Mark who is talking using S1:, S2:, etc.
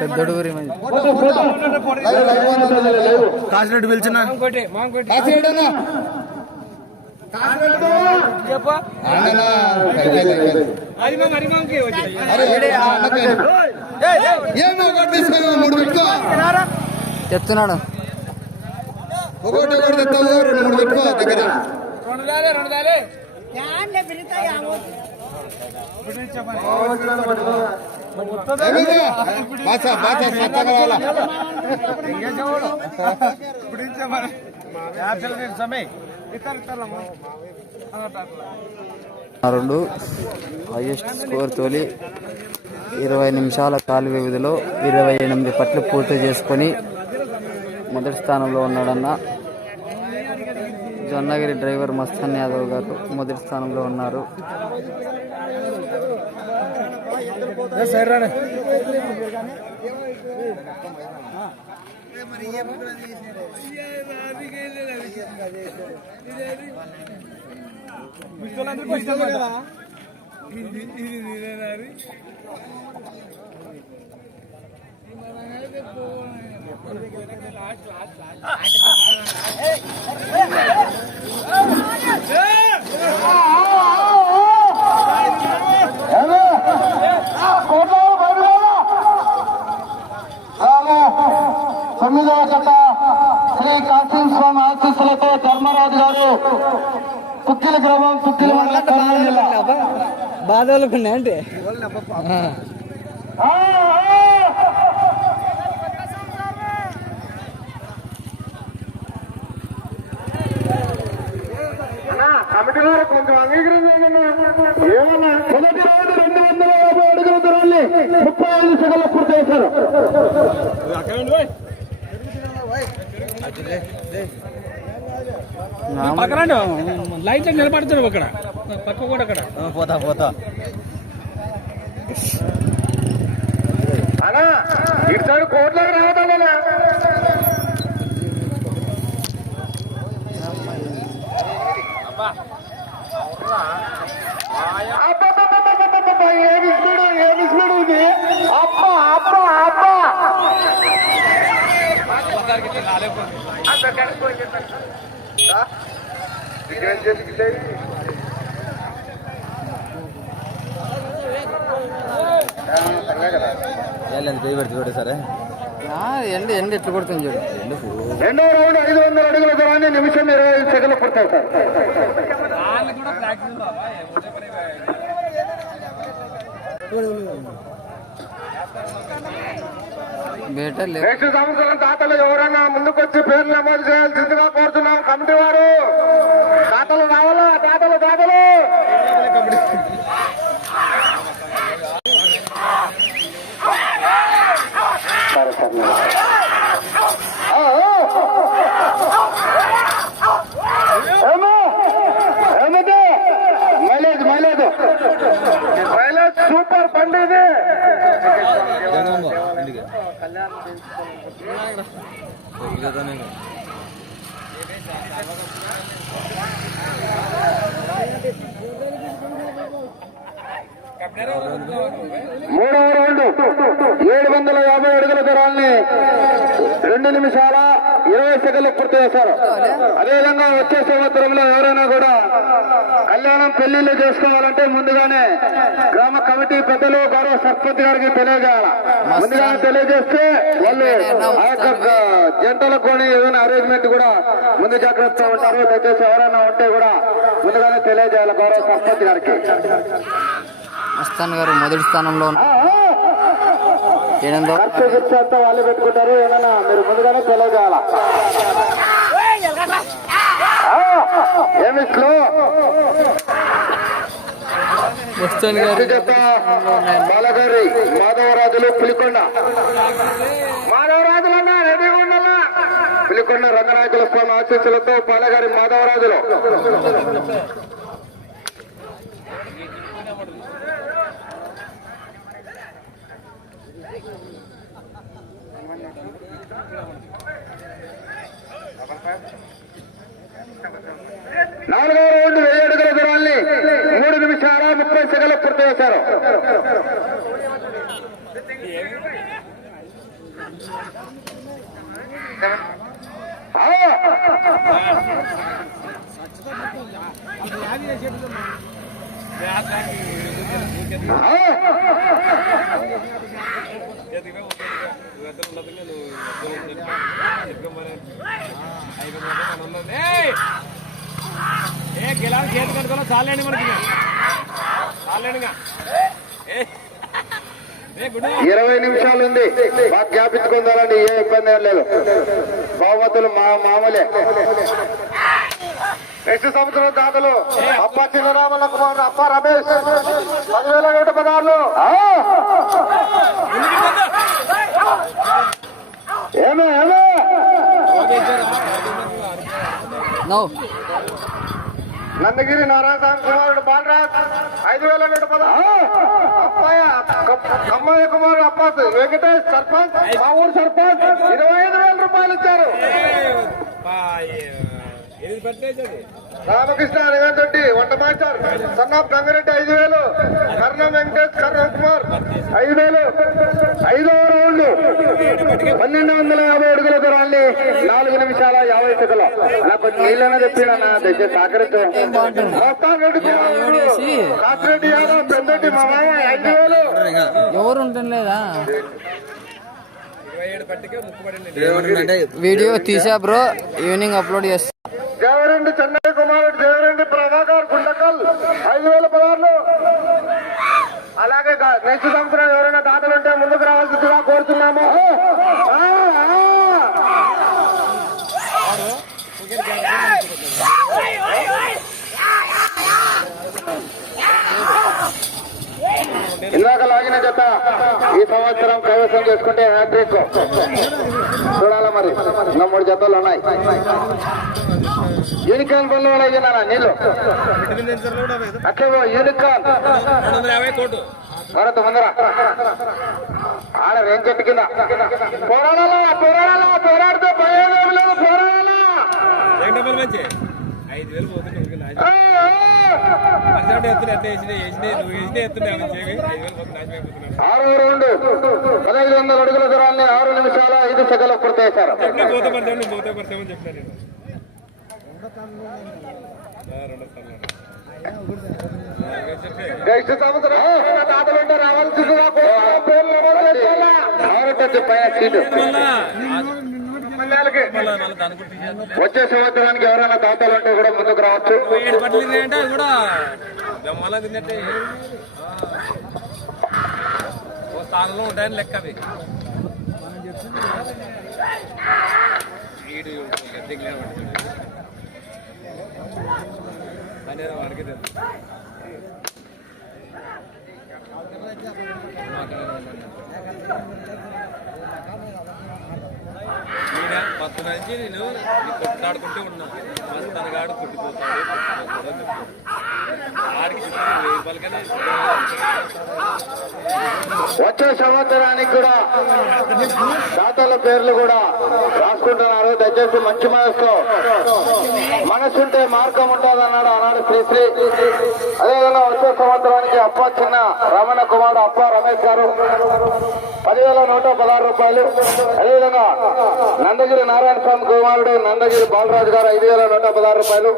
S1: పెద్దోడు గురి
S2: కాసిరెడ్డి పిలిచిన
S3: ఏమో ఒకటి
S1: చెప్తున్నాడు
S3: ఒకటి ఒకటి తెస్తావు రెండు మూడు పెట్టుకో. దగ్గర ఏమిది? బాస బాస సత్తగా
S1: రెండు హైయెస్ట్ స్కోర్ తోలి ఇరవై నిమిషాల కాలు వ్యవధిలో ఇరవై ఎనిమిది పట్లు పూర్తి చేసుకొని మొదటి స్థానంలో ఉన్నాడన్న జొన్నగిరి డ్రైవర్ మస్తాన్ యాదవ్ గారు మొదటి స్థానంలో ఉన్నారు.
S4: తొమ్మిదవ గ్రామం
S1: బాధలకు అంటే
S4: ఆ, ఆ! అన్నా, కమిటీ వారు కొంచెం అంగీకరించండి ఏమన్నా మొదటి రోజు రెండు వందల యాభై అడుగుల దూరాన్ని ముప్పై ఐదు సెకండ్లు పూర్తి చేశారు
S5: పక్కన లైట్ నిలబడతాడు అక్కడ పక్క కూడా అక్కడ.
S2: పోతా పోతా.
S4: ఇటు కోట్లోకి అబ్బా అబ్బా అబ్బా.
S2: చేయి పెడితే చూడే సరే.
S1: ఎండ ఎండ ఎట్లు కొడుతుంది చూడు.
S4: రెండో రౌండ్ ఐదు వందల అడుగుల దూరాన్ని నిమిషం ఇరవై ఐదు సెకండ్లు పూర్తవు సార్ నెక్స్ట్ సంవత్సరం తాతలు ఎవరైనా ముందుకొచ్చి పేర్లు నమోదు చేయాల్సిందిగా కోరుతున్నాం కమిటీ వారు. తాతలు రావాలా? తాతలు తాతలు. సరే సరే ఆ, ఆ. ఏమో? ఏమిటి? మైలేజ్ మైలేజ్ మైలేజ్ సూపర్ బండి ఇది మూడవ రౌండ్ ఏడు వందల యాభై అడుగుల దూరాన్ని రెండు నిమిషాల ఇరవై సెకండ్లు పూర్తి చేశారు అదేవిధంగా వచ్చే సంవత్సరంలో ఎవరైనా కూడా కళ్యాణం పెళ్ళిళ్ళు చేసుకోవాలంటే ముందుగానే గ్రామ కమిటీ పెద్దలు గౌరవ సర్పంచ్ గారికి తెలియజేయాల. ముందుగానే తెలియజేస్తే వాళ్ళు ఆ యొక్క జంటలకు కొని ఏదైనా అరేంజ్మెంట్ కూడా ముందు జాగ్రత్తగా ఉంటారు. దయచేసి ఎవరైనా ఉంటే కూడా ముందుగానే తెలియజేయాలి గౌరవ సర్పంచ్ గారికి.
S1: మస్తాన్ గారు మొదటి స్థానంలో
S4: ఖర్చు అంతా వాళ్ళు పెట్టుకుంటారు. ఏమైనా మీరు ముందుగానే తెలియజేయాల ఏమి స్లో బాలగారి మాధవరాజులు పులికొండ. మాధవరాజులన్నా రెడీ ఉండాలా పులికొండ రంగనాయకుల స్వామి ఆశీస్సులతో బాలగారి మాధవరాజులు నాలుగవ రౌండ్ వెయ్యి అడుగుల దూరాన్ని మూడు నిమిషాల ముప్పై సెకండ్లు పూర్తి చేశారు
S5: ఏ గెలాలి చేతి కనుకోవాలి చాలండి మనకి. చాలండిగా ఏ
S4: ఇరవై నిమిషాలు ఉంది బాగా జ్ఞాపించుకుందారండి ఏ ఇబ్బంది ఏం లేదు. బహుమతులు మా మామూలే. నెక్స్ట్ సంవత్సరం దాతలు అప్ప చిన్నరామల కుమార్ అప్ప రమేష్. పదివేల నూట పదహారులు. ఏమే ఏమే?
S1: నో.
S4: నందగిరి నారాయణ కుమారుడు బాలరాజ్ ఐదు వేల నూట అప్పాయ కమ్మయ్య కుమారుడు అప్పాస్ వెంకటేష్ సర్పంచ్ మా ఊరు సర్పంచ్ ఇరవై ఐదు వేల రూపాయలు ఇచ్చారు. రామకృష్ణ రేవంత్ రెడ్డి వంట మాస్టర్. సన్నాఫ్ గంగారెడ్డి ఐదు వేలు. కర్ణం వెంకటేష్ కర్ణం కుమార్. ఐదు వేలు. ఐదవ రౌండ్. పన్నెండు వందల యాభై అడుగుల దూరాన్ని నాలుగు నిమిషాల యాభై సెకలు నాకు నీళ్ళనే తెప్పినా దయచేసి సహకరించు కాసిరెడ్డి యాదవ్ పెద్దరెడ్డి మా మామ ఐదు వేలు.
S1: ఎవరు ఉండటం లేదా
S5: ఇరవై ఏడు పట్టికే ముక్కుపడింది
S1: వీడియో తీసా బ్రో ఈవినింగ్ అప్లోడ్ చేస్తా.
S4: దేవరెడ్డి చెన్నై కుమారుడు దేవరెడ్డి ప్రభాకర్ గుండకల్. ఐదు వేల పదహారులు. అలాగే నెక్స్ట్ సంవత్సరం ఎవరైనా దాతలు ఉంటే ముందుకు రావాల్సిందిగా కోరుతున్నాము. ఇందాక లాగిన జత ఈ సంవత్సరం కైవసం చేసుకుంటే హ్యాట్రిక్. చూడాలా మరి? ఇంకా మూడు జతలు ఉన్నాయి. యూనికాన్ పనులు కూడా అయ్యినా నీళ్ళు. అట్లే యూనికాన్. మరొక ముందర. ఆడ రేంజ్ చెట్టు కింద. పోరాడాలా పోరాడాలా పోరాడితే భయం లేదు పోరాడాలా.
S5: ఐదు వేలు
S4: ఆరు రౌండ్. పదహైదు వందల అడుగుల దూరాన్ని ఆరు నిమిషాల ఐదు సెకండ్లు పూర్తి చేశారు. నెక్స్ట్ సంవత్సరం వచ్చే సంవత్సరానికి ఎవరైనా దాతలు ఉంటే కూడా ముందుకు రావచ్చు
S5: కూడా ఓ స్థానంలో ఉంటాయని లెక్క అవి వీడు పత్తు నుంచి నేను కొట్లాడుకుంటూ ఉన్నా. మస్తాన్ గాడు అని ఆడికి వెయ్యి రూపాయలకనే
S4: వచ్చే సంవత్సరానికి కూడా దాతల పేర్లు కూడా రాసుకుంటున్నారు. దయచేసి మంచి మనసుతో మనసుంటే మార్గం ఉంటుంది అన్నాడు ఆనాడు శ్రీశ్రీ. అదేవిధంగా వచ్చే సంవత్సరానికి అప్ప చిన్న రమణ కుమార్ అప్ప రమేష్ గారు. పదివేల నూట పదహారు రూపాయలు. అదేవిధంగా నందగిరి నారాయణ స్వామి కుమారుడు నందగిరి బాలరాజు గారు ఐదు వేల నూట పదహారు రూపాయలు.